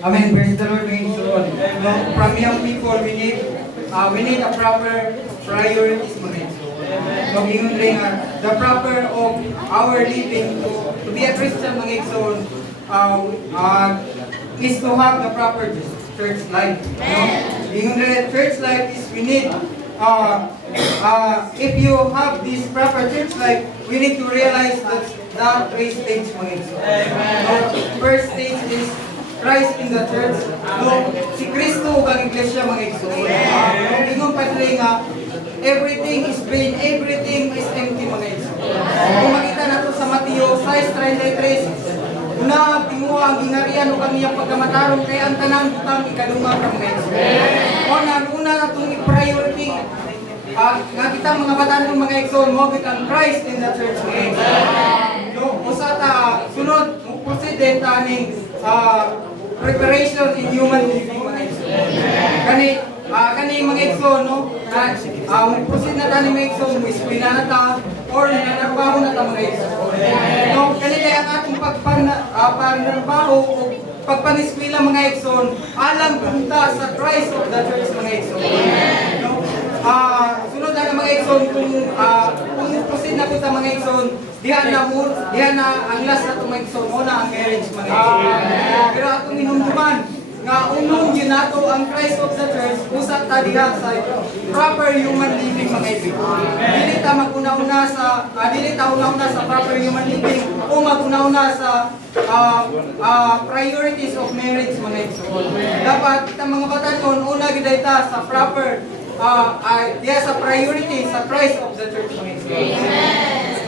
Amen. Praise the Lord. Praise the Lord. No, from young people, we need a proper priorities mga igsoon. So, ingon rin the proper of our living to be a Christian mga igsoon is to have the proper church life. No? Ingon rin, church life is we need if you have this proper church life, we need to realize that three stages mga igsoon. No? First stage is Christ in the church. No, si Kristo kang iglesia mga igsoon. Ingon pa rin nga, everything is vain, everything is empty mga igsoon. Kung makita nato sa Mateo 6:33, una tinguha ang gingharian o kaniyang pagkamatarong kaya ang tanan butang ikalunga ka mga igsoon. Una natong i-priority nga kita mga batan mga igsoon mo ang Christ in the church mga igsoon. No, usa ta sunod mo proceed taning preparation in human living mga igsoon. Kani mga igsoon no, proceed na tani mga igsoon, eskwela na ta or nanarbaho na ta mga igsoon. No, kani kay ang atong pagpanarbaho o pagpaniskwela mga igsoon, alang punta sa Christ of the church mga igsoon. No, sunod na mga igsoon kung proceed na punta mga igsoon, dihan na ang last na itong mga igsoon mo na ang marriage mga igsoon. Pero atong hinumduman nga unong yun nato ang Christ of the church usap ta diha sa proper human living mga igsoon. Dili ta maguna-una sa proper human living o maguna-una sa priorities of marriage mga igsoon. Dapat kita mga batanon una gid ta sa proper sa priority sa Christ of the church mga igsoon.